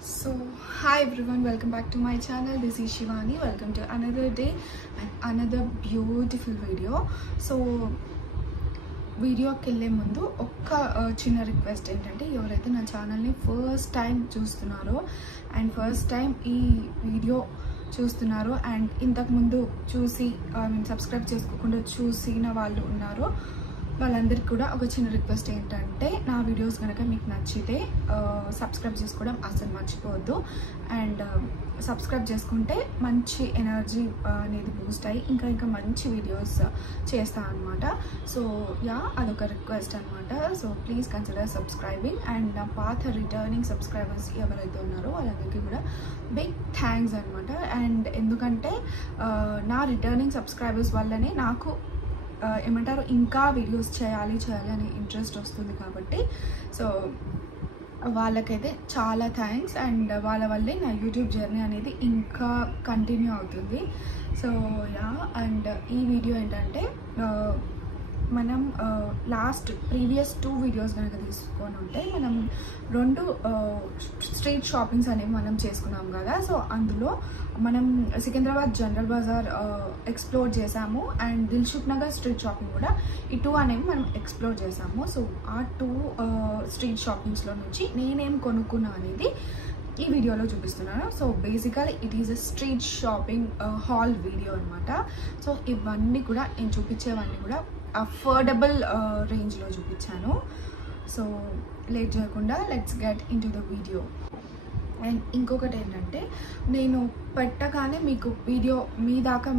So hi everyone, welcome back to my channel. This is Shivani. Welcome to another day and another beautiful video. So వీడియోకి వెళ్ళే ముందు ఒక్క చిన్న request ఏంటంటే, ఎవరైతే నా ఛానల్ని ఫస్ట్ టైం చూస్తున్నారో అండ్ ఫస్ట్ టైం ఈ వీడియో చూస్తున్నారో అండ్ ఇంతకుముందు చూసి సబ్స్క్రైబ్ చేసుకోకుండా చూసిన వాళ్ళు ఉన్నారో వాళ్ళందరికీ కూడా ఒక చిన్న రిక్వెస్ట్ ఏంటంటే, నా వీడియోస్ కనుక మీకు నచ్చితే సబ్స్క్రైబ్ చేసుకోవడం అసలు మర్చిపోవద్దు. అండ్ సబ్స్క్రైబ్ చేసుకుంటే మంచి ఎనర్జీ అనేది బూస్ట్ అయ్యి ఇంకా మంచి వీడియోస్ చేస్తాను అనమాట. సో అదొక రిక్వెస్ట్ అనమాట. So please consider subscribing. And నా పాత రిటర్నింగ్ సబ్స్క్రైబర్స్ ఎవరైతే ఉన్నారో వాళ్ళందరికీ కూడా బిగ్ థ్యాంక్స్ అనమాట. అండ్ ఎందుకంటే నా రిటర్నింగ్ సబ్స్క్రైబర్స్ వల్లనే నాకు ఏమంటారు ఇంకా వీడియోస్ చేయాలి అనే ఇంట్రెస్ట్ వస్తుంది కాబట్టి సో వాళ్ళకైతే చాలా థ్యాంక్స్. అండ్ వాళ్ళ వల్లే నా యూట్యూబ్ జర్నీ అనేది ఇంకా కంటిన్యూ అవుతుంది. సో అండ్ ఈ వీడియో ఏంటంటే, మనం ప్రీవియస్ 2 వీడియోస్ కనుక తీసుకొని ఉంటే మనం 2 స్ట్రీట్ షాపింగ్స్ అనేవి మనం చేసుకున్నాం కదా. సో అందులో మనం సికింద్రాబాద్ జనరల్ బజార్ ఎక్స్ప్లోర్ చేసాము and Dilsukh Nagar street shopping కూడా, ఈ 2 అనేవి మనం ఎక్స్ప్లోర్ చేసాము. సో ఆ 2 స్ట్రీట్ షాపింగ్స్లో నుంచి నేనేం కొనుక్కున్నా అనేది ఈ వీడియోలో చూపిస్తున్నాను. So basically it is a street shopping hall video అనమాట. సో ఇవన్నీ కూడా నేను చూపించేవన్నీ కూడా అఫోర్డబుల్ రేంజ్లో చూపించాను. సో లేట్ చేయకుండా let's get in to the video. And ఇంకొకటి ఏంటంటే, నేను పెట్టగానే మీకు వీడియో మీ దాకా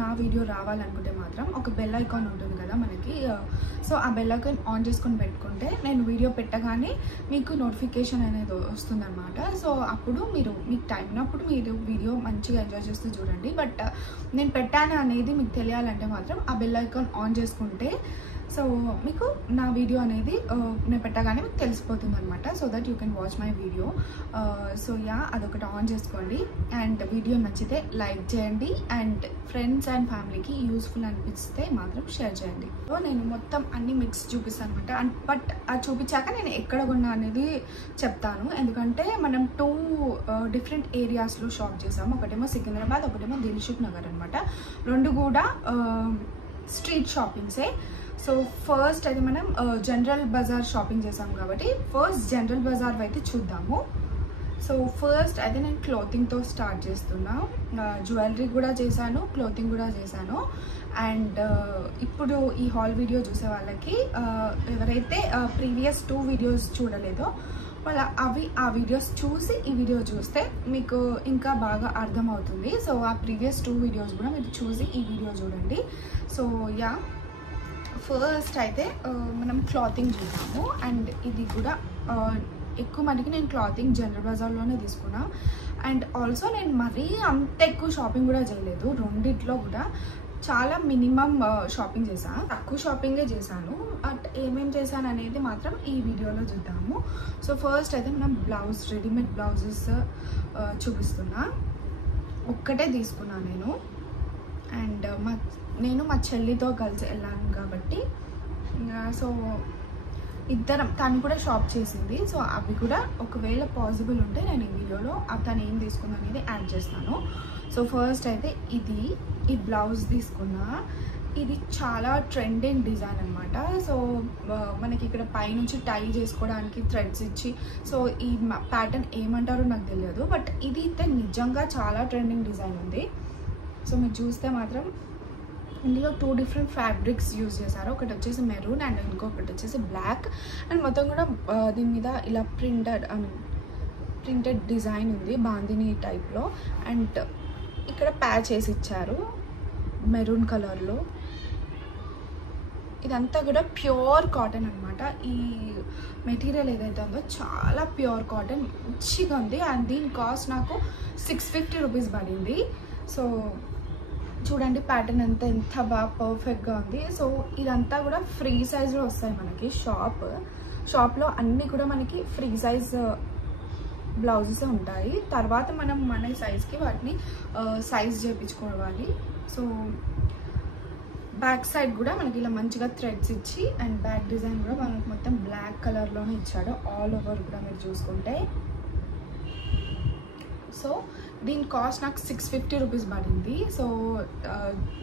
నా వీడియో రావాలనుకుంటే మాత్రం ఒక బెల్ ఐకాన్ ఉంటుంది కదా మనకి. సో ఆ బెల్ ఐకాన్ ఆన్ చేసుకొని పెట్టుకుంటే నేను వీడియో పెట్టగానే మీకు నోటిఫికేషన్ అనేది వస్తుందన్నమాట. సో అప్పుడు మీకు టైం ఉన్నప్పుడు మీరు వీడియో మంచిగా ఎంజాయ్ చేస్తూ చూడండి. బట్ నేను పెట్టాను అనేది మీకు తెలియాలంటే మాత్రం ఆ బెల్ ఐకాన్ ఆన్ చేసుకుంటే సో మీకు నా వీడియో అనేది నేను పెట్టగానే మీకు తెలిసిపోతుంది అనమాట. So that you can watch my video. So అదొకటి ఆన్ చేసుకోండి. అండ్ వీడియో నచ్చితే లైక్ చేయండి అండ్ ఫ్రెండ్స్ అండ్ ఫ్యామిలీకి యూస్ఫుల్ అనిపిస్తే మాత్రం షేర్ చేయండి. సో నేను మొత్తం అన్ని మిక్స్ చూపిస్తాను అనమాట. అండ్ బట్ అది చూపించాక నేను ఎక్కడ కొన్నా అనేది చెప్తాను. ఎందుకంటే మనం 2 డిఫరెంట్ ఏరియాస్లో షాప్ చేసాము. ఒకటేమో సికింద్రాబాద్, ఒకటేమో దిల్సుఖ్ నగర్ అనమాట. 2 కూడా స్ట్రీట్ షాపింగ్సే. సో ఫస్ట్ అయితే మనం జనరల్ బజార్ షాపింగ్ చేసాం కాబట్టి ఫస్ట్ జనరల్ బజార్ అయితే చూద్దాము. సో ఫస్ట్ అయితే నేను క్లోతింగ్తో స్టార్ట్ చేస్తున్నా. జ్యువెలరీ కూడా చేశాను, క్లోతింగ్ కూడా చేశాను. అండ్ ఇప్పుడు ఈ హాల్ వీడియో చూసే వాళ్ళకి ఎవరైతే ప్రీవియస్ 2 వీడియోస్ చూడలేదో ఆ వీడియోస్ చూసి ఈ వీడియో చూస్తే మీకు ఇంకా బాగా అర్థమవుతుంది. సో ఆ ప్రీవియస్ 2 వీడియోస్ కూడా మీరు చూసి ఈ వీడియో చూడండి. సో ఫస్ట్ అయితే మనం క్లాతింగ్ చూద్దాము. అండ్ ఇది కూడా ఎక్కువ మందికి నేను క్లాతింగ్ జనరల్ బజార్లోనే తీసుకున్నా. అండ్ ఆల్సో నేను మరీ అంత ఎక్కువ షాపింగ్ కూడా చేయలేదు. రెండిట్లో కూడా చాలా మినిమం షాపింగ్ చేశాను, తక్కువ షాపింగే చేశాను. బట్ ఏమేం చేశాను అనేది మాత్రం ఈ వీడియోలో చూద్దాము. సో ఫస్ట్ అయితే మనం రెడీమేడ్ బ్లౌజెస్ చూపిస్తున్నా. ఒక్కటే తీసుకున్నాను నేను. అండ్ నేను మా చెల్లితో కలిసి వెళ్ళాను కాబట్టి సో తను కూడా షాప్ చేసింది. సో అవి కూడా ఒకవేళ పాసిబుల్ ఉంటే నేను ఈ వీడియోలో తను ఏం తీసుకుంది అనేది యాడ్ చేస్తాను. సో ఫస్ట్ అయితే ఈ బ్లౌజ్ తీసుకున్నా. ఇది చాలా ట్రెండింగ్ డిజైన్ అనమాట. సో మనకి ఇక్కడ పైనుంచి టై చేసుకోవడానికి థ్రెడ్స్ ఇచ్చి, సో ఈ ప్యాటర్న్ ఏమంటారో నాకు తెలియదు. బట్ ఇది అయితే నిజంగా చాలా ట్రెండింగ్ డిజైన్ ఉంది. సో మీరు చూస్తే మాత్రం ఇందులో 2 డిఫరెంట్ ఫ్యాబ్రిక్స్ యూజ్ చేశారు. ఒకటి వచ్చేసి మెరూన్ అండ్ ఇంకొకటి వచ్చేసి బ్లాక్. అండ్ మొత్తం కూడా దీని మీద ఇలా ప్రింటెడ్ డిజైన్ ఉంది బాందిని టైప్లో. అండ్ ఇక్కడ ప్యాచ్ వేసి ఇచ్చారు మెరూన్ కలర్లో. ఇదంతా కూడా ప్యూర్ కాటన్ అనమాట. ఈ మెటీరియల్ ఏదైతే ఉందో చాలా ప్యూర్ కాటన్, మంచిగా ఉంది. అండ్ దీని కాస్ట్ నాకు 650 రూపీస్ పడింది. సో చూడండి ప్యాటర్న్ అంతా ఎంత బాగా పర్ఫెక్ట్గా ఉంది. సో ఇదంతా కూడా ఫ్రీ సైజ్లో వస్తాయి మనకి. షాప్లో అన్నీ కూడా మనకి ఫ్రీ సైజ్ బ్లౌజెస్ ఉంటాయి. తర్వాత మనం మన సైజ్కి వాటిని సైజ్ చేయించుకోవాలి. సో బ్యాక్ సైడ్ కూడా మనకి ఇలా మంచిగా థ్రెడ్స్ ఇచ్చి అండ్ బ్యాక్ డిజైన్ కూడా మనకి మొత్తం బ్లాక్ కలర్లోనే ఇచ్చాడు. ఆల్ ఓవర్ కూడా మీరు చూసుకుంటే సో దీని కాస్ట్ నాకు 650 రూపీస్ పడింది. సో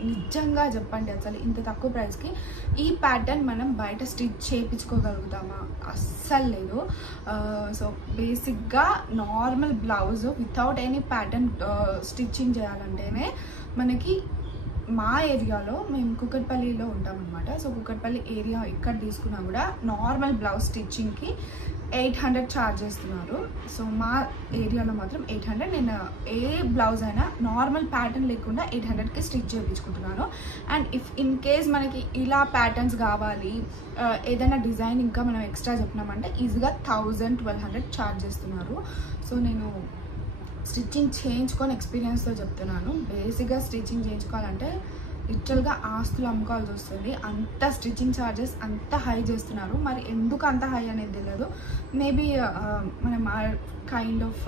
నిజంగా చెప్పండి అసలు ఇంత తక్కువ ప్రైస్కి ఈ ప్యాటర్న్ మనం బయట స్టిచ్ చేయించుకోగలుగుతామా? అస్సలు లేదు. సో బేసిక్గా normal blouse without any pattern stitching చేయాలంటేనే మనకి మా ఏరియాలో మేము కుకట్పల్లిలో ఉంటామన్నమాట. సో కుకట్పల్లి ఏరియా ఇక్కడ తీసుకున్నా కూడా నార్మల్ బ్లౌజ్ స్టిచ్చింగ్కి 800 ఛార్జ్ చేస్తున్నారు. సో మా ఏరియాలో మాత్రం 800. నేను ఏ బ్లౌజ్ అయినా నార్మల్ ప్యాటర్న్ లేకుండా 800కి స్టిచ్ చేయించుకుంటున్నాను. అండ్ ఇఫ్ ఇన్ కేస్ మనకి ఇలా ప్యాటర్న్స్ కావాలి, ఏదైనా డిజైన్ ఇంకా మనం ఎక్స్ట్రా చెప్పినామంటే ఈజీగా 1000-1200 ఛార్జ్ చేస్తున్నారు. సో నేను స్టిచ్చింగ్ చేయించుకొని ఎక్స్పీరియన్స్తో చెప్తున్నాను. బేసిక్గా స్టిచ్చింగ్ చేయించుకోవాలంటే లిటరల్గా ఆస్తులు అమ్ముకోవాల్సి వస్తుంది. అంత స్టిచ్చింగ్ ఛార్జెస్ అంత హై చేస్తున్నారు. మరి ఎందుకు అంత హై అనేది తెలియదు. మేబీ మనం ఆ కైండ్ ఆఫ్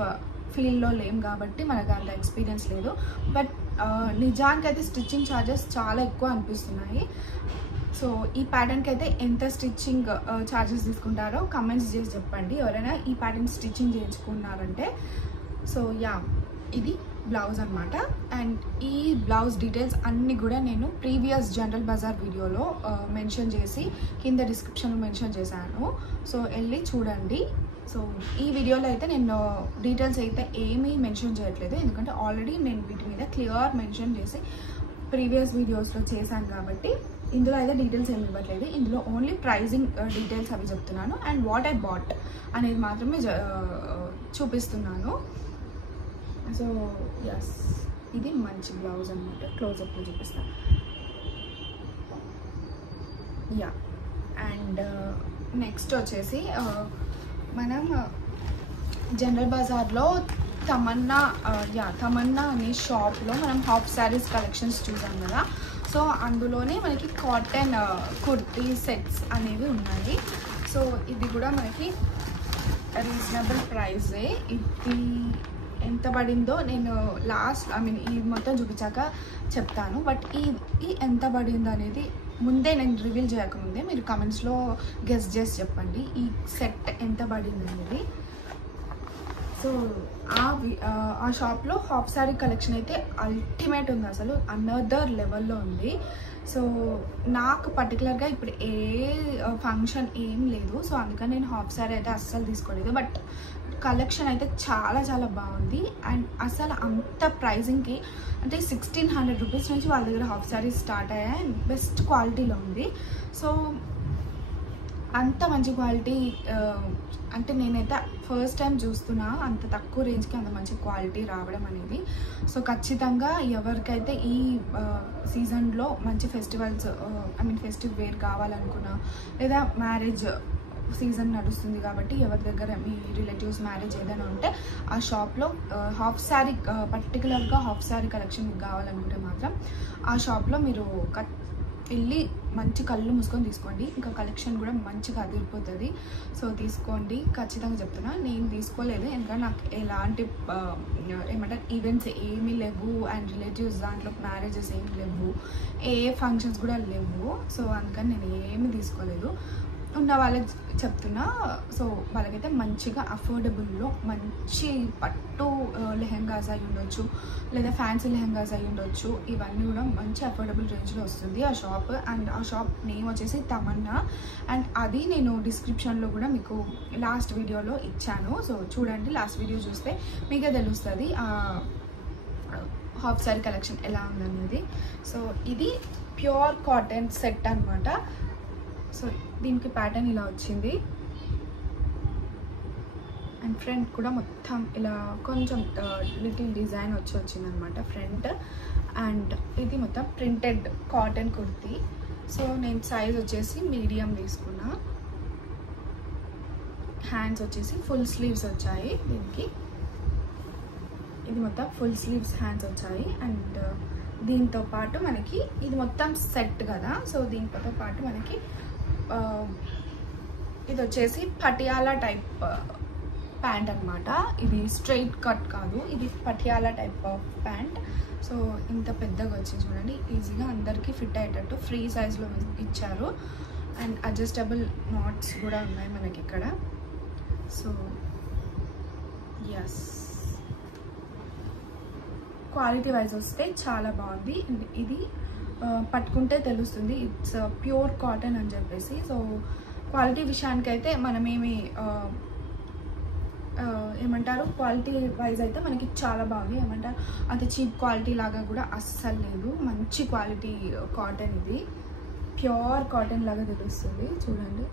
ఫీల్డ్లో లేం కాబట్టి మనకు అంత ఎక్స్పీరియన్స్ లేదు. బట్ నిజానికైతే స్టిచ్చింగ్ ఛార్జెస్ చాలా ఎక్కువ అనిపిస్తున్నాయి. సో ఈ ప్యాటర్న్కి అయితే ఎంత స్టిచ్చింగ్ ఛార్జెస్ తీసుకుంటారో కమెంట్స్ చేసి చెప్పండి, ఎవరైనా ఈ ప్యాటర్న్ స్టిచ్చింగ్ చేయించుకున్నారంటే. సో యా, ఇది బ్లౌజ్ అనమాట. అండ్ ఈ బ్లౌజ్ డీటెయిల్స్ అన్నీ కూడా నేను ప్రీవియస్ జనరల్ బజార్ వీడియోలో మెన్షన్ చేసి కింద డిస్క్రిప్షన్లో మెన్షన్ చేశాను. సో వెళ్ళి చూడండి. సో ఈ వీడియోలో అయితే నేను డీటెయిల్స్ అయితే ఏమీ మెన్షన్ చేయట్లేదు, ఎందుకంటే ఆల్రెడీ నేను వీటి మీద క్లియర్ మెన్షన్ చేసి ప్రీవియస్ వీడియోస్లో చేశాను కాబట్టి ఇందులో అయితే డీటెయిల్స్ ఏమి ఇవ్వట్లేదు. ఇందులో ఓన్లీ ప్రైజింగ్ డీటెయిల్స్ అవి చెప్తున్నాను. అండ్ వాట్ ఐ బాట్ అనేది మాత్రమే చూపిస్తున్నాను. సో ఎస్, ఇది మంచి బ్లౌజ్ అనమాట. క్లోజప్లో చూపిస్తాను. యా, అండ్ నెక్స్ట్ వచ్చేసి మనం జనరల్ బజార్లో తమన్నా అనే షాప్లో మనం హాఫ్ శారీస్ కలెక్షన్స్ చూసాం కదా. సో అందులోనే మనకి కాటన్ కుర్తీ సెట్స్ అనేవి ఉన్నాయి. సో ఇది కూడా మనకి రీజనబుల్ ప్రైజే. ఇది ఎంత పడిందో నేను ఈ మొత్తం చూపించాక చెప్తాను. బట్ ఈ ఎంత పడిందో అనేది ముందే నేను రివీల్ చేయకముందే మీరు కమెంట్స్లో గెస్ చేసి చెప్పండి ఈ సెట్ ఎంత పడింది అనేది. సో ఆ షాప్లో హాఫ్ శారీ కలెక్షన్ అయితే అల్టిమేట్ ఉంది, అసలు అనదర్ లెవెల్లో ఉంది. సో నాకు పర్టికులర్గా ఇప్పుడు ఏ ఫంక్షన్ ఏం లేదు, సో అందుకని నేను హాఫ్ శారీ అయితే అస్సలు తీసుకోలేదు. బట్ కలెక్షన్ అయితే చాలా చాలా బాగుంది. అండ్ అసలు అంత ప్రైజింగ్కి అంటే 1600 రూపీస్ నుంచి వాళ్ళ దగ్గర హాఫ్ శారీస్ స్టార్ట్ అయ్యాయి. అండ్ బెస్ట్ క్వాలిటీలో ఉంది. సో అంత మంచి క్వాలిటీ అంటే నేనైతే ఫస్ట్ టైం చూస్తున్నా అంత తక్కువ రేంజ్కి అంత మంచి క్వాలిటీ రావడం అనేది. సో ఖచ్చితంగా ఎవరికైతే ఈ సీజన్లో మంచి ఫెస్టివల్స్ ఫెస్టివ్ వేర్ కావాలనుకున్నా, లేదా మ్యారేజ్ సీజన్ నడుస్తుంది కాబట్టి ఎవరి దగ్గర మీ రిలేటివ్స్ మ్యారేజ్ ఏదైనా ఉంటే ఆ షాప్లో హాఫ్ శారీ పర్టికులర్గా హాఫ్ శారీ కలెక్షన్ కావాలనుకుంటే మాత్రం ఆ షాప్లో మీరు వెళ్ళి మంచి కళ్ళు మూసుకొని తీసుకోండి. ఇంకా కలెక్షన్ కూడా మంచిగా అదిరిపోతుంది. సో తీసుకోండి, ఖచ్చితంగా చెప్తున్నా. నేను తీసుకోలేదు ఎందుకంటే నాకు ఎలాంటి ఈవెంట్స్ ఏమీ లేవు, అండ్ రిలేటివ్స్ దాంట్లో మ్యారేజెస్ ఏమీ లేవు, ఏ ఫంక్షన్స్ కూడా లేవు. సో అందుకని నేను ఏమీ తీసుకోలేదు. ఉన్న వాళ్ళకి చెప్తున్నా. సో వాళ్ళకైతే మంచిగా అఫోర్డబుల్లో మంచి పట్టు లెహెంగాస్ అయి ఉండొచ్చు, లేదా ఫ్యాన్సీ లెహెంగాస్ అయి ఉండొచ్చు. ఇవన్నీ కూడా మంచి అఫోర్డబుల్ రేంజ్లో వస్తుంది ఆ షాప్. అండ్ ఆ షాప్ నేమ్ వచ్చేసి తమన్నా. అండ్ అది నేను డిస్క్రిప్షన్లో కూడా మీకు లాస్ట్ వీడియోలో ఇచ్చాను. సో చూడండి, లాస్ట్ వీడియో చూస్తే మీకే తెలుస్తుంది హాఫ్ శారీ కలెక్షన్ ఎలా ఉందనేది. సో ఇది ప్యూర్ కాటన్ సెట్ అనమాట. సో దీనికి ప్యాటర్న్ ఇలా వచ్చింది. అండ్ ఫ్రంట్ కూడా మొత్తం ఇలా కొంచెం లిటిల్ డిజైన్ వచ్చింది అనమాట ఫ్రంట్. అండ్ ఇది మొత్తం ప్రింటెడ్ కాటన్ కుర్తీ. సో నేను సైజ్ వచ్చేసి మీడియం తీసుకున్నా. హ్యాండ్స్ వచ్చేసి ఫుల్ స్లీవ్స్ వచ్చాయి దీనికి. ఇది మొత్తం ఫుల్ స్లీవ్స్ హ్యాండ్స్ వచ్చాయి. అండ్ దీంతో పాటు మనకి ఇది మొత్తం సెట్ కదా. సో దీంతో పాటు మనకి ఇది వచ్చేసి పటియాలా టైప్ ప్యాంట్ అనమాట. ఇది స్ట్రైట్ కట్ కాదు, ఇది Patiala type of pant. So ఇంత పెద్దగా వచ్చింది చూడండి, ఈజీగా అందరికీ ఫిట్ అయ్యేటట్టు ఫ్రీ సైజ్లో ఇచ్చారు. అండ్ అడ్జస్టబుల్ నాట్స్ కూడా ఉన్నాయి మనకి ఇక్కడ. సో ఎస్, క్వాలిటీ వైజ్ వస్తే చాలా బాగుంది. ఇది పట్టుకుంటే తెలుస్తుంది ఇట్స్ ప్యూర్ కాటన్ అని చెప్పేసి. సో క్వాలిటీ విషయానికైతే మనమేమి ఏమంటారు, క్వాలిటీ వైజ్ అయితే మనకి చాలా బాగుంది. ఏమంటారు, అది చీప్ క్వాలిటీ లాగా కూడా అస్సలు లేదు. మంచి క్వాలిటీ కాటన్, ఇది ప్యూర్ కాటన్ లాగా తెలుస్తుంది. చూడండి,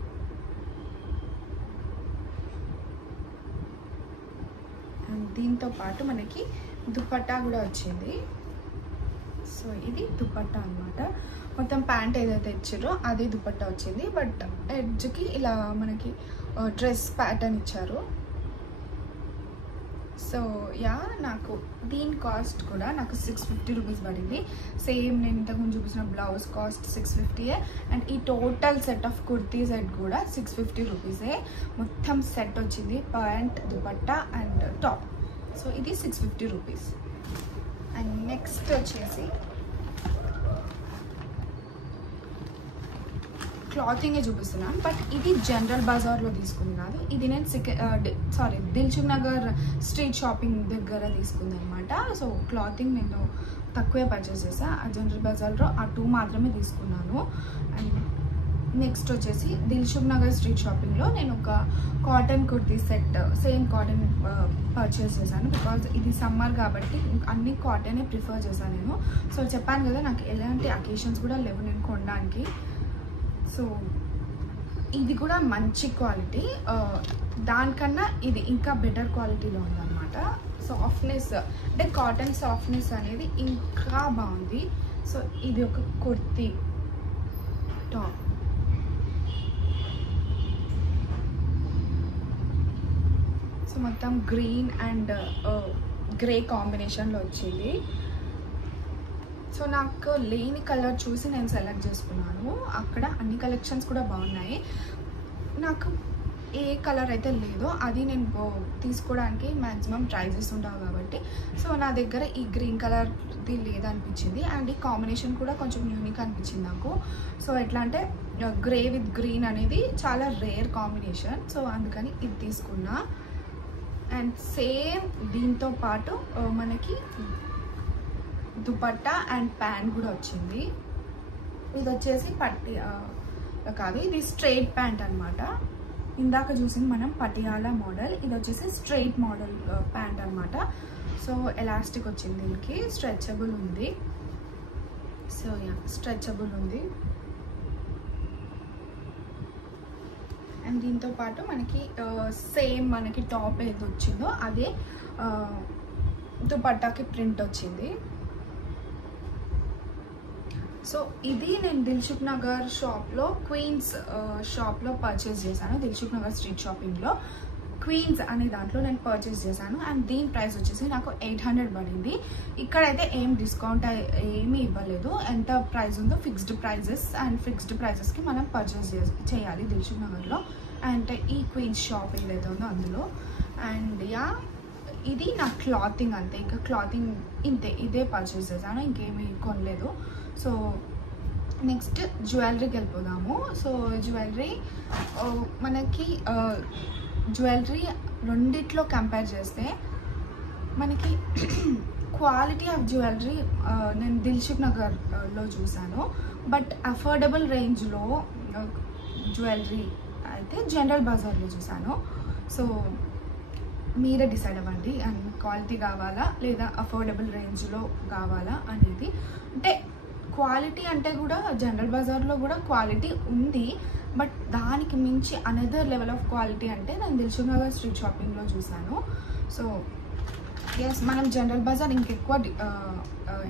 అండ్ దీంతో పాటు మనకి దుపట్టా కూడా వచ్చింది. సో ఇది దుపట్టా అనమాట. మొత్తం ప్యాంట్ ఏదైతే ఇచ్చారో అదే దుపట్టా వచ్చింది, బట్ ఎడ్జ్కి ఇలా మనకి డ్రెస్ ప్యాటర్న్ ఇచ్చారు. సో యా, నాకు దీని కాస్ట్ కూడా నాకు 650 రూపీస్ పడింది. సేమ్ నేను ఇంతకుముందు చూపించిన బ్లౌజ్ కాస్ట్ 650, అండ్ ఈ total set of kurti set కూడా 650 రూపీసే. మొత్తం సెట్ వచ్చింది, pant, dupatta and top. So ఇది 650 రూపీస్. అండ్ నెక్స్ట్ వచ్చేసి క్లాతింగే చూపిస్తున్నాను, బట్ ఇది జనరల్ బజార్లో తీసుకుంది కాదు. ఇది నేను దిల్సుఖ్ నగర్ స్ట్రీట్ షాపింగ్ దగ్గర తీసుకుంది అనమాట. సో క్లాతింగ్ నేను తక్కువే పర్చేస్ చేశాను. ఆ జనరల్ బజార్లో ఆ 2 మాత్రమే తీసుకున్నాను. అండ్ నెక్స్ట్ వచ్చేసి దిల్సుఖ్ నగర్ స్ట్రీట్ షాపింగ్లో నేను ఒక cotton kurti set, same cotton purchase చేశాను. బికాజ్ ఇది సమ్మర్ కాబట్టి అన్ని కాటనే ప్రిఫర్ చేశాను నేను. సో చెప్పాను కదా, నాకు ఎలాంటి అకేషన్స్ కూడా లేవు నేను కొనడానికి. సో ఇది కూడా మంచి క్వాలిటీ, దానికన్నా ఇది ఇంకా బెటర్ క్వాలిటీలో ఉందన్నమాట. సాఫ్ట్నెస్ అంటే కాటన్ సాఫ్ట్నెస్ అనేది ఇంకా బాగుంది. సో ఇది ఒక కుర్తీ టాప్. సో మొత్తం గ్రీన్ అండ్ గ్రే కాంబినేషన్లో వచ్చింది. సో నాకు లేని కలర్ చూసి నేను సెలెక్ట్ చేసుకున్నాను. అక్కడ అన్ని కలెక్షన్స్ కూడా బాగున్నాయి. నాకు ఏ కలర్ అయితే లేదో అది నేను తీసుకోవడానికి మ్యాక్సిమం ట్రై చేస్తుంటాను కాబట్టి, సో నా దగ్గర ఈ గ్రీన్ కలర్ది లేదనిపించింది. అండ్ ఈ కాంబినేషన్ కూడా కొంచెం యూనిక్ అనిపించింది నాకు. సో ఎట్లా అంటే గ్రే విత్ గ్రీన్ అనేది చాలా రేర్ కాంబినేషన్. సో అందుకని ఇది తీసుకున్నా. అండ్ సేమ్ దీంతో పాటు మనకి దుపట్టా అండ్ ప్యాంట్ కూడా వచ్చింది. ఇది వచ్చేసి పట్టి కాదు, ఇది స్ట్రైట్ ప్యాంట్ అనమాట. ఇందాక చూసింది మనం పటియాలా మోడల్, ఇది వచ్చేసి స్ట్రైట్ మోడల్ ప్యాంట్ అనమాట. సో ఎలాస్టిక్ వచ్చింది, దీనికి స్ట్రెచబుల్ ఉంది. సో యా, స్ట్రెచబుల్ ఉంది. అండ్ దీంతో పాటు మనకి సేమ్ మనకి టాప్ ఏది వచ్చిందో అదే దుపట్టాకి ప్రింట్ వచ్చింది. సో ఇది నేను దిల్సుఖ్ నగర్ షాప్లో, క్వీన్స్ షాప్లో పర్చేస్ చేశాను. దిల్సుఖ్ నగర్ స్ట్రీట్ షాపింగ్లో క్వీన్స్ అనే దాంట్లో నేను పర్చేస్ చేశాను. అండ్ దీని ప్రైస్ వచ్చేసి నాకు 800 పడింది. ఇక్కడైతే ఏం డిస్కౌంట్ ఏమీ ఇవ్వలేదు. ఎంత ప్రైస్ ఉందో ఫిక్స్డ్ ప్రైజెస్, అండ్ ఫిక్స్డ్ ప్రైజెస్కి మనం పర్చేస్ చేయాలి దిల్సుఖ్ నగర్లో. అండ్ ఈ క్వీన్స్ షాప్ ఏదైతే ఉందో అందులో. అండ్ యా, ఇది నా క్లాతింగ్ అంతే. ఇంకా క్లాతింగ్ ఇంతే, ఇదే పర్చేస్ చేశాను, ఇంకేమీ కొనలేదు. సో నెక్స్ట్ జ్యువెలరీకి వెళ్ళిపోదాము. సో జ్యువెలరీ మనకి జ్యువెలరీ రెండిట్లో కంపేర్ చేస్తే మనకి క్వాలిటీ ఆఫ్ జ్యువెలరీ నేను దిల్సుఖ్ నగర్లో చూసాను. బట్ అఫోర్డబుల్ రేంజ్లో జ్యువెలరీ అయితే జనరల్ బజార్లో చూసాను. సో మీరే డిసైడ్ అవ్వండి, అండ్ క్వాలిటీ కావాలా లేదా అఫోర్డబుల్ రేంజ్లో కావాలా అనేది. అంటే క్వాలిటీ అంటే కూడా జనరల్ బజార్లో కూడా క్వాలిటీ ఉంది, బట్ దానికి మించి అనదర్ లెవెల్ ఆఫ్ క్వాలిటీ అంటే నేను దిల్సుఖ్ నగర్ స్ట్రీట్ షాపింగ్లో చూసాను. సో ఎస్, మనం జనరల్ బజార్ ఇంకెక్కువ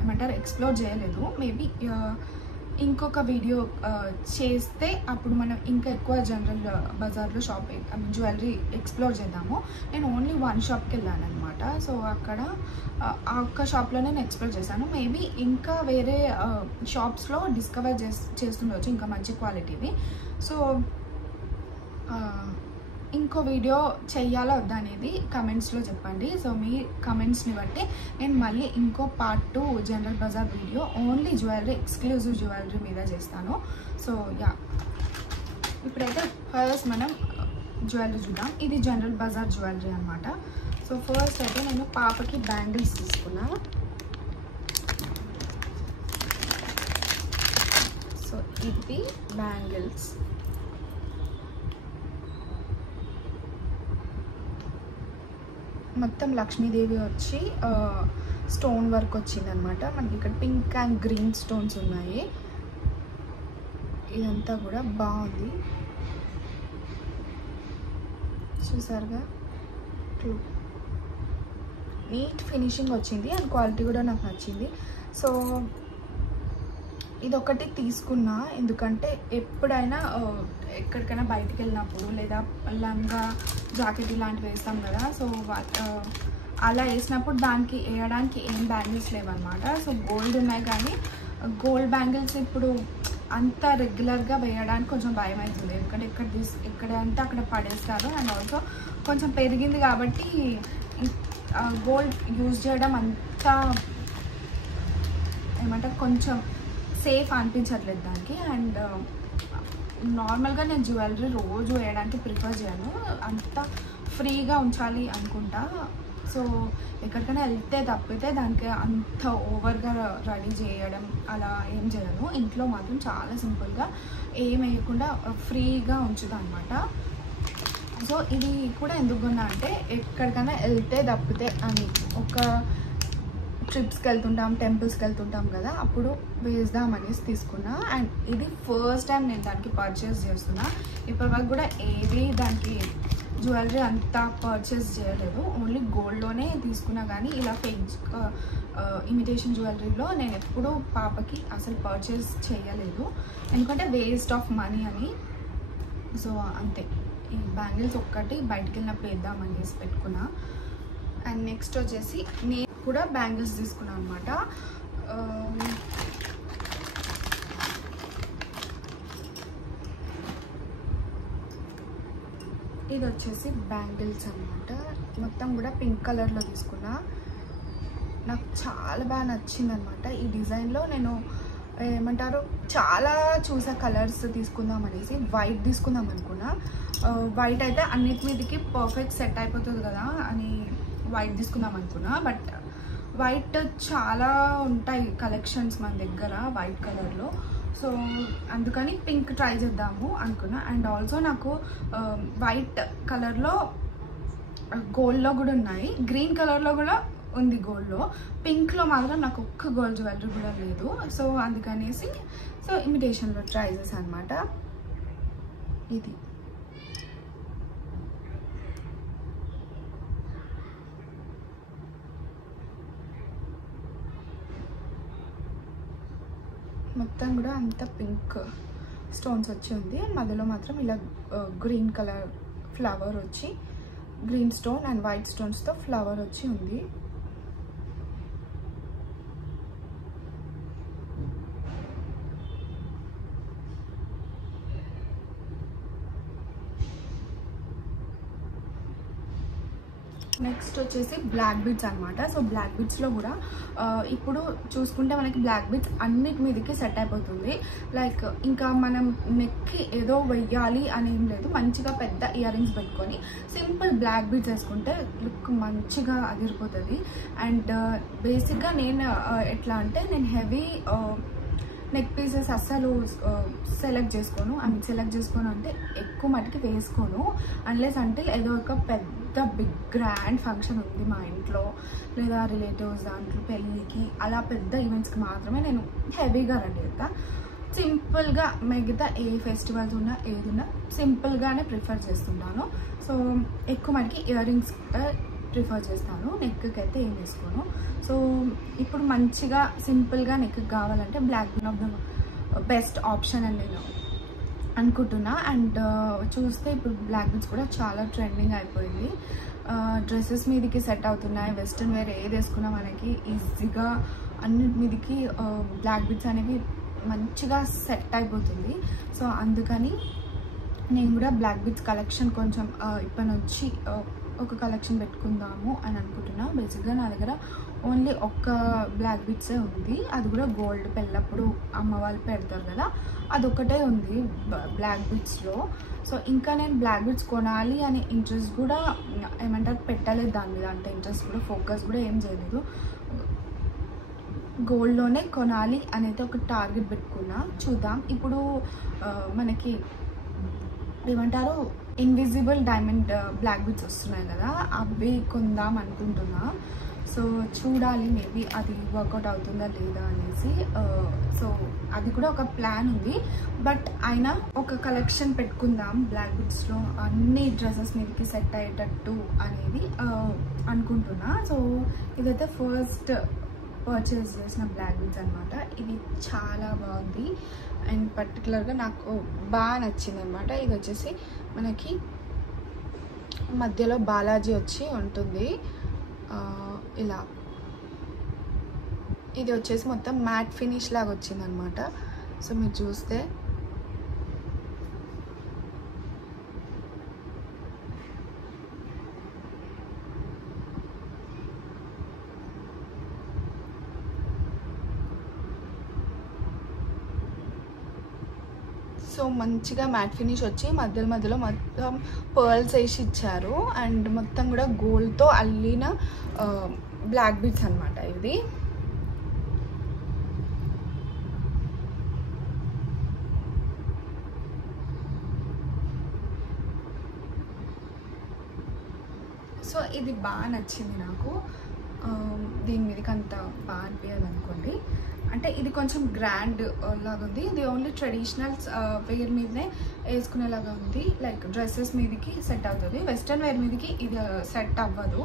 ఏమంటారు ఎక్స్ప్లోర్ చేయలేదు. మేబీ ఇంకొక వీడియో చేస్తే అప్పుడు మనం ఇంకా ఎక్కువ జనరల్ బజార్లో షాపింగ్ జ్యువెలరీ ఎక్స్ప్లోర్ చేద్దాము. నేను ఓన్లీ 1 షాప్కి వెళ్ళాను అనమాట. సో అక్కడ ఆ ఒక్క షాప్లో నేను ఎక్స్ప్లోర్ చేశాను. మేబీ ఇంకా వేరే షాప్స్లో డిస్కవర్ చేస్తుండవచ్చు ఇంకా మంచి క్వాలిటీవి. సో ఇంకో వీడియో చెయ్యాలా వద్దా అనేది కమెంట్స్లో చెప్పండి. సో మీ కమెంట్స్ని బట్టి నేను మళ్ళీ ఇంకో part 2 General Bazaar video only jewellery, exclusive jewellery మీద చేస్తాను. సో యా, ఇప్పుడైతే ఫస్ట్ మనం జ్యువెలరీ చూద్దాం. ఇది జనరల్ బజార్ జ్యువెలరీ అనమాట. సో ఫస్ట్ అయితే నేను పాపకి బ్యాంగిల్స్ తీసుకున్నా. సో ఇది బ్యాంగిల్స్. మొత్తం లక్ష్మీదేవి వచ్చి స్టోన్ వర్క్ వచ్చిందనమాట. మనకి ఇక్కడ పింక్ అండ్ గ్రీన్ స్టోన్స్ ఉన్నాయి. ఇదంతా కూడా బాగుంది, చూసారుగా. నీట్ ఫినిషింగ్ వచ్చింది అండ్ క్వాలిటీ కూడా నాకు నచ్చింది. సో ఇది ఒకటి తీసుకున్నా, ఎందుకంటే ఎప్పుడైనా ఎక్కడికైనా బయటికి వెళ్ళినప్పుడు లేదా లంగా జాకెట్ ఇలాంటివి వేస్తాం కదా, సో అలా వేసినప్పుడు దానికి వేయడానికి ఏం బ్యాంగిల్స్ లేవన్నమాట. సో గోల్డ్ ఉన్నాయి, కానీ గోల్డ్ బ్యాంగిల్స్ ఇప్పుడు అంత రెగ్యులర్గా వేయడానికి కొంచెం భయం అవుతుంది, ఎందుకంటే ఎక్కడ అంటే అక్కడ పడేస్తారు. అండ్ ఆల్సో కొంచెం పెరిగింది కాబట్టి గోల్డ్ యూజ్ చేయడం అంతా ఏమంటారు కొంచెం సేఫ్ అనిపించట్లేదు దానికి. అండ్ నార్మల్గా నేను జ్యువెలరీ రోజు వేయడానికి ప్రిఫర్ చేయను, అంతా ఫ్రీగా ఉంచాలి అనుకుంటా. సో ఎక్కడికైనా వెళ్తే తప్పితే దానికి అంత ఓవర్గా రెడీ చేయడం అలా ఏం చేయను. ఇంట్లో మాత్రం చాలా సింపుల్గా ఏం వేయకుండా ఫ్రీగా ఉంచుతా అనమాట. సో ఇది కూడా ఎందుకు కొన్నా అంటే ఎక్కడికైనా వెళ్తే తప్పితే అని ఒక ట్రిప్స్కి వెళ్తుంటాం, టెంపుల్స్కి వెళ్తుంటాం కదా, అప్పుడు వేద్దామనేసి తీసుకున్నా. అండ్ ఇది ఫస్ట్ టైం నేను దానికి పర్చేస్ చేస్తున్నా. ఇప్పటివరకు కూడా ఏది దానికి జ్యువెలరీ అంతా పర్చేస్ చేయలేదు, ఓన్లీ గోల్డ్లోనే తీసుకున్నా. కానీ ఇలా ఫేక్ ఇమిటేషన్ జ్యువెలరీలో నేను ఎప్పుడూ పాపకి అసలు పర్చేస్ చేయలేదు, ఎందుకంటే వేస్ట్ ఆఫ్ మనీ అని. సో అంతే, ఈ బ్యాంగిల్స్ ఒక్కటి బయటికి వెళ్ళినప్పుడు వేద్దామనేసి పెట్టుకున్నా. అండ్ నెక్స్ట్ వచ్చేసి నేను కూడా బ్యాంగిల్స్ తీసుకున్నాను అనమాట. ఇది వచ్చేసి బ్యాంగిల్స్ అనమాట. మొత్తం కూడా పింక్ కలర్లో తీసుకున్నా. నాకు చాలా బాగా నచ్చింది అనమాట ఈ డిజైన్లో. నేను ఏమంటారు చాలా చూసా కలర్స్ తీసుకుందాం అనేసి, వైట్ తీసుకుందాం అనుకున్నా. వైట్ అయితే అన్నిటి మీదకి పర్ఫెక్ట్ సెట్ అయిపోతుంది కదా అని వైట్ తీసుకుందాం అనుకున్నా. బట్ వైట్ చాలా ఉంటాయి కలెక్షన్స్ మన దగ్గర వైట్ కలర్లో, సో అందుకని పింక్ ట్రై చేద్దాము అనుకున్నా. అండ్ ఆల్సో నాకు వైట్ కలర్లో గోల్డ్లో కూడా ఉన్నాయి, గ్రీన్ కలర్లో కూడా ఉంది గోల్డ్లో, పింక్లో మాత్రం నాకు ఒక్క గోల్డ్ జ్యువెలరీ కూడా లేదు. సో అందుకనేసి సో ఇమిటేషన్లో ట్రై చేశాను అనమాట. ఇది మొత్తం కూడా అంత పింక్ స్టోన్స్ వచ్చి ఉంది, మధ్యలో మాత్రం ఇలా గ్రీన్ కలర్ ఫ్లవర్ వచ్చి, గ్రీన్ స్టోన్ అండ్ వైట్ స్టోన్స్తో ఫ్లవర్ వచ్చి ఉంది. నెక్స్ట్ వచ్చేసి బ్లాక్ బీడ్స్ అనమాట. సో బ్లాక్ బీడ్స్లో కూడా ఇప్పుడు చూసుకుంటే మనకి బ్లాక్ బీడ్స్ అన్నిటి మీదకి సెట్ అయిపోతుంది. లైక్ ఇంకా మనం నెక్కి ఏదో వెయ్యాలి అని ఏం లేదు, మంచిగా పెద్ద ఇయర్ రింగ్స్ పెట్టుకొని సింపుల్ బ్లాక్ బీడ్స్ వేసుకుంటే లుక్ మంచిగా అదిరిపోతుంది. అండ్ బేసిక్గా నేను ఎట్లా అంటే నేను హెవీ నెక్ పీసెస్ అస్సలు సెలెక్ట్ చేసుకోను. సెలెక్ట్ చేసుకోను అంటే ఎక్కువ మటుకి వేసుకోను, అన్లెస్ అంటే ఏదో ఒక పెద్ద బిగ్ గ్రాండ్ ఫంక్షన్ ఉంది మా ఇంట్లో లేదా రిలేటివ్స్ దాంట్లో పెళ్ళికి అలా పెద్ద ఈవెంట్స్కి మాత్రమే నేను హెవీగా రెడీ అవుతా. సింపుల్గా మిగతా ఏ ఫెస్టివల్స్ ఉన్నా ఏది ఉన్నా సింపుల్గానే ప్రిఫర్ చేస్తుంటాను. సో ఎక్కువ మనకి ఇయర్ రింగ్స్ ప్రిఫర్ చేస్తాను, నెక్కి అయితే ఏం వేసుకోను. సో ఇప్పుడు మంచిగా సింపుల్గా నెక్కి కావాలంటే black one of the best option అని నేను అనుకుంటున్నా. అండ్ చూస్తే ఇప్పుడు బ్లాక్ బీడ్స్ కూడా చాలా ట్రెండింగ్ అయిపోయింది, డ్రెస్సెస్ మీదకి సెట్ అవుతున్నాయి. వెస్ట్రన్ వేర్ ఏది వేసుకున్నా మనకి ఈజీగా అన్నిటి మీదకి బ్లాక్ బీడ్స్ అనేవి మంచిగా సెట్ అయిపోతుంది. సో అందుకని నేను కూడా బ్లాక్ బీడ్స్ కలెక్షన్ కొంచెం ఇప్పటి నుంచి ఒక కలెక్షన్ పెట్టుకుందాము అని అనుకుంటున్నా. బేసిక్గా నా దగ్గర ఓన్లీ ఒక్క బ్లాక్ బీడ్సే ఉంది, అది కూడా గోల్డ్ పెళ్ళప్పుడు అమ్మ వాళ్ళు పెడతారు కదా, అదొక్కటే ఉంది బ్లాక్ బీడ్స్లో. సో ఇంకా నేను బ్లాక్ బీడ్స్ కొనాలి అనే ఇంట్రెస్ట్ కూడా ఏమంటారు పెట్టలేదు దాని మీద, అంటే ఇంట్రెస్ట్ కూడా ఫోకస్ కూడా ఏం చేయలేదు. గోల్డ్లోనే కొనాలి అనేది ఒక టార్గెట్ పెట్టుకున్నా. చూద్దాం. ఇప్పుడు మనకి ఏమంటారు ఇన్విజిబుల్ డైమండ్ బ్లాక్ బీడ్స్ వస్తున్నాయి కదా, అవి కొందాం అనుకుంటున్నా. సో చూడాలి, మేబీ అది వర్కౌట్ అవుతుందా లేదా అనేసి. సో అది కూడా ఒక ప్లాన్ ఉంది. బట్ అయినా ఒక కలెక్షన్ పెట్టుకుందాం బ్లాక్ బీడ్స్లో, అన్ని డ్రెస్సెస్ మీదకి సెట్ అయ్యేటట్టు అనేది అనుకుంటున్నా. సో ఇదైతే ఫస్ట్ పర్చేస్ చేసిన బ్లాక్ బీడ్స్ అనమాట. ఇది చాలా బాగుంది అండ్ పర్టికులర్గా నాకు బాగా నచ్చింది అనమాట. ఇది వచ్చేసి మనకి మధ్యలో బాలాజీ వచ్చి ఉంటుంది ఇలా. ఇది వచ్చేసి మొత్తం మ్యాట్ ఫినిష్ లాగా వచ్చింది అనమాట. సో మీరు చూస్తే సో మంచిగా మ్యాట్ ఫినిష్ వచ్చి మధ్యలో మొత్తం పర్ల్స్ వేసి ఇచ్చారు అండ్ మొత్తం కూడా గోల్డ్తో అల్లిన బ్లాక్ బీడ్స్ అనమాట ఇది. సో ఇది బాగా నచ్చింది నాకు. దీని మీదకి అంత బాగా అనిపించదు అనుకోండి. అంటే ఇది కొంచెం గ్రాండ్ లాగా ఉంది. ఇది ఓన్లీ ట్రెడిషనల్ వేర్ మీదనే వేసుకునేలాగా ఉంది. లైక్ డ్రెస్సెస్ మీదకి సెట్ అవుతుంది, వెస్ట్రన్ వేర్ మీదకి ఇది సెట్ అవ్వదు.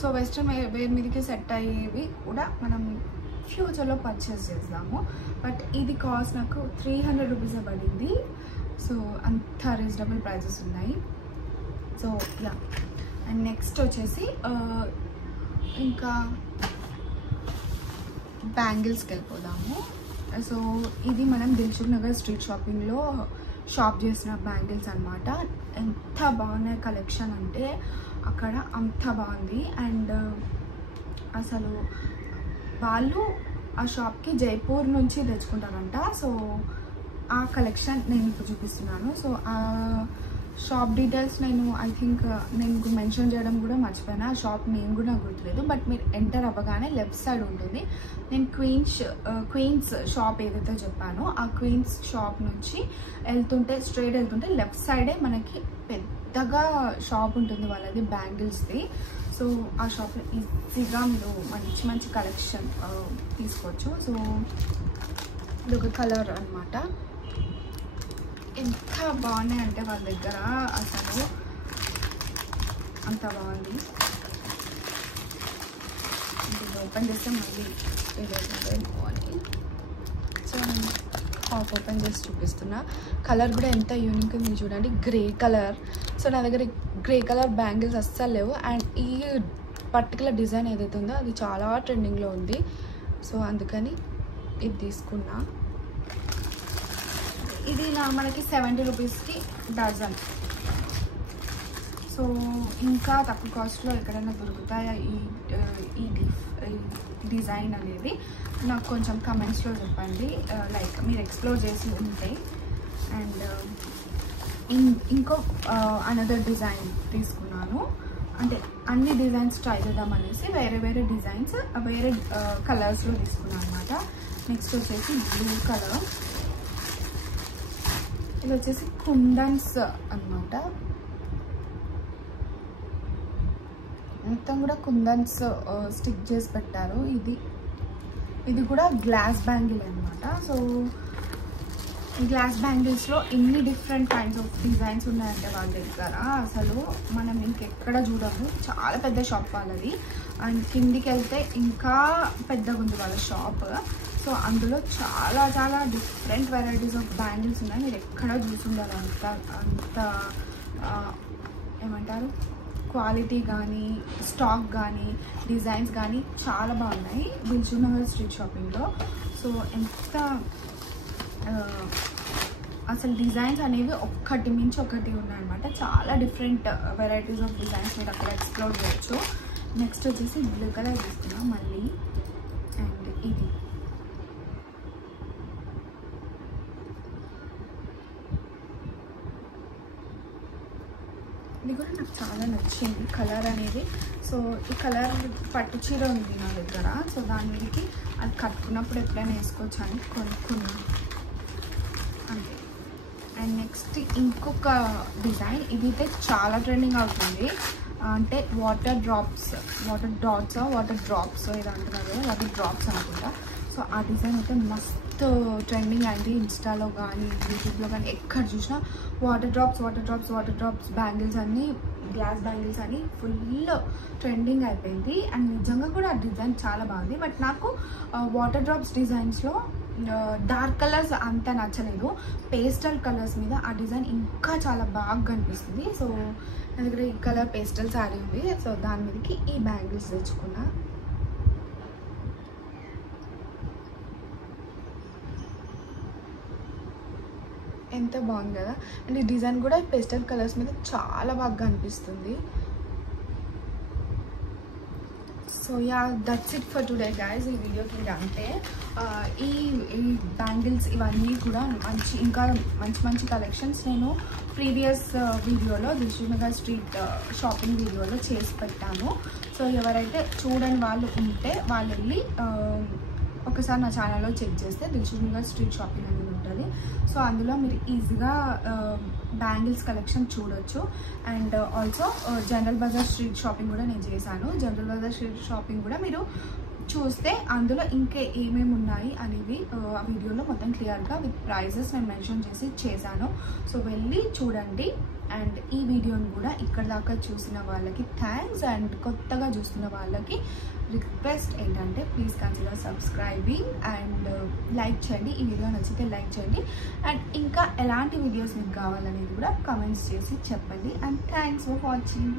సో వెస్ట్రన్ వేర్ మీదకి సెట్ అయ్యేవి కూడా మనం ఫ్యూచర్లో పర్చేస్ చేద్దాము. బట్ ఇది కాస్ట్ నాకు 300 రూపీస్ పడింది. సో అంత రీజనబుల్ ప్రైజెస్ ఉన్నాయి. So yeah. అండ్ నెక్స్ట్ వచ్చేసి ఇంకా బ్యాంగిల్స్కి వెళ్ళిపోదాము. సో ఇది మనం దిల్సుఖ్ నగర్ స్ట్రీట్ షాపింగ్లో షాప్ చేసిన బ్యాంగిల్స్ అనమాట. ఎంత బాగున్నాయి కలెక్షన్ అంటే అక్కడ అంత బాగుంది. అండ్ అసలు వాళ్ళు ఆ షాప్కి జైపూర్ నుంచి తెచ్చుకుంటారంట. సో ఆ కలెక్షన్ నేను ఇప్పుడు చూపిస్తున్నాను. సో ఆ షాప్ డీటెయిల్స్ నేను ఐ థింక్ నేను మెన్షన్ చేయడం కూడా మర్చిపోయినా. ఆ షాప్ నేమ్ కూడా నాకు గుర్తులేదు. బట్ మీరు ఎంటర్ అవ్వగానే లెఫ్ట్ సైడ్ ఉంటుంది. నేను క్వీన్స్ షాప్ ఏదైతే చెప్పానో ఆ క్వీన్స్ షాప్ నుంచి స్ట్రైట్ వెళ్తుంటే లెఫ్ట్ సైడే మనకి పెద్దగా షాప్ ఉంటుంది వాళ్ళది బ్యాంగిల్స్ది. సో ఆ షాప్లో ఈజీగా మీరు మంచి మంచి కలెక్షన్ తీసుకోవచ్చు. సో ఇది ఒక కలర్ అనమాట. ఎంత బాగున్నాయి అంటే వాళ్ళ దగ్గర అసలు అంత బాగుంది. ఇది ఓపెన్ చేస్తే మళ్ళీ ఏదైతుందో అని. సో నేను హాఫ్ ఓపెన్ చేసి చూపిస్తున్నా. కలర్ కూడా ఎంత యూనిక్ ఉంది చూడండి, గ్రే కలర్. సో నా దగ్గర గ్రే కలర్ బ్యాంగిల్స్ అస్సలు లేవు. అండ్ ఈ పర్టికులర్ డిజైన్ ఏదైతే ఉందో అది చాలా ట్రెండింగ్లో ఉంది. సో అందుకని ఇది తీసుకున్నా. ఇది మనకి 70 రూపీస్కి డజన్. సో ఇంకా తక్కువ కాస్ట్లో ఎక్కడైనా దొరుకుతాయా ఈ డిజైన్ అనేది నాకు కొంచెం కమెంట్స్లో చెప్పండి. లైక్ మీరు ఎక్స్ప్లోర్ చేసి ఉంటే. అండ్ ఇంకో అనదర్ డిజైన్ తీసుకున్నాను. అంటే అన్ని డిజైన్స్ ట్రై చేద్దాం అనేసి వేరే వేరే డిజైన్స్ వేరే కలర్స్లో తీసుకున్నాను అనమాట. నెక్స్ట్ వచ్చేసి బ్లూ కలర్. ఇది వచ్చేసి కుందన్స్ అన్నమాట. మొత్తం కూడా కుందన్స్ స్టిక్ చేసి పెట్టారు. ఇది కూడా గ్లాస్ బ్యాంగిల్ అనమాట. సో గ్లాస్ బ్యాంగిల్స్లో ఎన్ని డిఫరెంట్ కైండ్స్ ఆఫ్ డిజైన్స్ ఉన్నాయంటే వాళ్ళ దగ్గర అసలు మనం ఇంకెక్కడ చూడము. చాలా పెద్ద షాప్ వాళ్ళది. అండ్ కిందికి వెళ్తే ఇంకా పెద్దగా ఉంది వాళ్ళ షాప్. సో అందులో చాలా చాలా డిఫరెంట్ వెరైటీస్ ఆఫ్ బ్యాంగిల్స్ ఉన్నాయి. మీరు ఎక్కడ చూసుండాలి అంత ఏమంటారు క్వాలిటీ కానీ స్టాక్ కానీ డిజైన్స్ కానీ చాలా బాగున్నాయి దిల్సుఖ్ నగర్ స్ట్రీట్ షాపింగ్లో. సో ఎంత అసలు డిజైన్స్ అనేవి ఒక్కటి మించి ఒకటి ఉన్నాయన్నమాట. చాలా డిఫరెంట్ వెరైటీస్ ఆఫ్ డిజైన్స్ మీరు అక్కడ ఎక్స్ప్లోర్ చేయొచ్చు. నెక్స్ట్ వచ్చేసి బ్లూ కలర్ తీసుకున్నాం మళ్ళీ. అండ్ ఇది కూడా నాకు చాలా చాలా నచ్చింది కలర్ అనేది. సో ఈ కలర్ పట్టు చీర ఉంది నా దగ్గర, సో దాని మీదకి అది కట్టుకున్నప్పుడు ఎప్పుడైనా వేసుకోవచ్చు అని కొనుక్కున్నాను అంతే. అండ్ నెక్స్ట్ ఇంకొక డిజైన్, ఇదైతే చాలా ట్రెండింగ్ అవుతుంది. అంటే వాటర్ డ్రాప్స్ ఇది అంటున్నారు కదా, వాటర్ డ్రాప్స్ అనుకుంటా. సో ఆ డిజైన్ అయితే మస్తు ట్రెండింగ్ అయింది ఇన్స్టాలో కానీ యూట్యూబ్లో కానీ, ఎక్కడ చూసినా వాటర్ డ్రాప్స్ బ్యాంగిల్స్ అన్నీ, గ్లాస్ బ్యాంగిల్స్ అని ఫుల్ ట్రెండింగ్ అయిపోయింది. అండ్ నిజంగా కూడా ఆ డిజైన్ చాలా బాగుంది. బట్ నాకు వాటర్ డ్రాప్స్ డిజైన్స్లో డార్క్ కలర్స్ అంత నచ్చలేదు. పేస్టల్ కలర్స్ మీద ఆ డిజైన్ ఇంకా చాలా బాగా కనిపిస్తుంది. సో నా దగ్గర ఈ కలర్ పేస్టల్ శారీ ఉంది. సో దాని మీదకి ఈ బ్యాంగిల్స్ తెచ్చుకున్నా. ఎంత బాగుంది కదా. అండ్ ఈ డిజైన్ కూడా పేస్టల్ కలర్స్ మీద చాలా బాగా కనిపిస్తుంది. So yeah, that's it for today guys. ఈ వీడియోకి అంతే. ఈ బ్యాంగిల్స్ ఇవన్నీ కూడా ఇంకా మంచి కలెక్షన్స్ నేను ప్రీవియస్ వీడియోలో దిల్షుఖ్నగర్ స్ట్రీట్ షాపింగ్ వీడియోలో చేసి పెట్టాను. సో ఎవరైతే చూడని వాళ్ళు ఉంటే వాళ్ళు వెళ్ళి ఒకసారి నా ఛానల్లో చెక్ చేస్తే దిల్షుఖ్నగర్ స్ట్రీట్ షాపింగ్ అనేది ఉంటుంది. సో అందులో మీరు ఈజీగా బ్యాంగిల్స్ కలెక్షన్ చూడొచ్చు. And also General Bazaar street shopping కూడా నేను చేశాను. జనరల్ బజార్ స్ట్రీట్ షాపింగ్ కూడా మీరు చూస్తే అందులో ఇంకా ఏమేమి ఉన్నాయి అనేవి ఆ వీడియోలో మొత్తం క్లియర్గా విత్ ప్రైజెస్ నేను మెన్షన్ చేసి చేశాను. సో వెళ్ళి చూడండి. అండ్ ఈ వీడియోని కూడా ఇక్కడ దాకా చూసిన వాళ్ళకి థ్యాంక్స్. అండ్ కొత్తగా చూస్తున్న వాళ్ళకి రిక్వెస్ట్ ఏంటంటే please consider subscribing and like చేయండి. ఈ వీడియో నచ్చితే లైక్ చేయండి. అండ్ ఇంకా ఎలాంటి వీడియోస్ మీకు కావాలనేది కూడా కమెంట్స్ చేసి చెప్పండి. And thanks for watching.